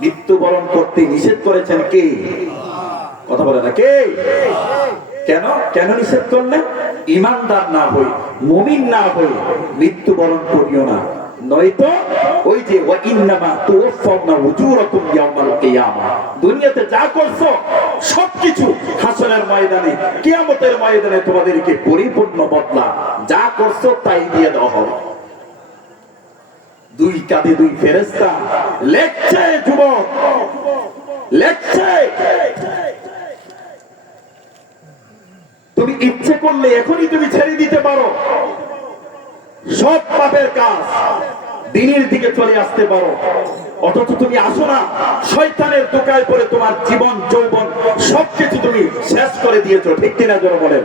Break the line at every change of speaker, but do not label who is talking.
মৃত্যুবরণ করতে নিষেধ করেছেন কে? কথা বলে না, কে? কেন? কেন নিষেধ করলেন? ইমানদার না হই মুমিন না হই মৃত্যুবরণ করিও না। তোমাদেরকে পরিপূর্ণ বদলা। যা করছ, তাই দিয়ে দেওয়া হবে। দুই কাঁধে দুই ফেরেস্তা লেখছে লেখছে তুমি ইচ্ছে করলে এখনই তুমি ছেড়ে দিতে পারো। সব পাপের কাজ দিনের দিকে চলে আসতে পারো। অথচ তুমি আসো না, শয়তানের দোকায় পরে তোমার জীবন, যৌবন, সবকিছু তুমি শেষ করে দিয়েছ। ঠিক কিনা জোর বলেন?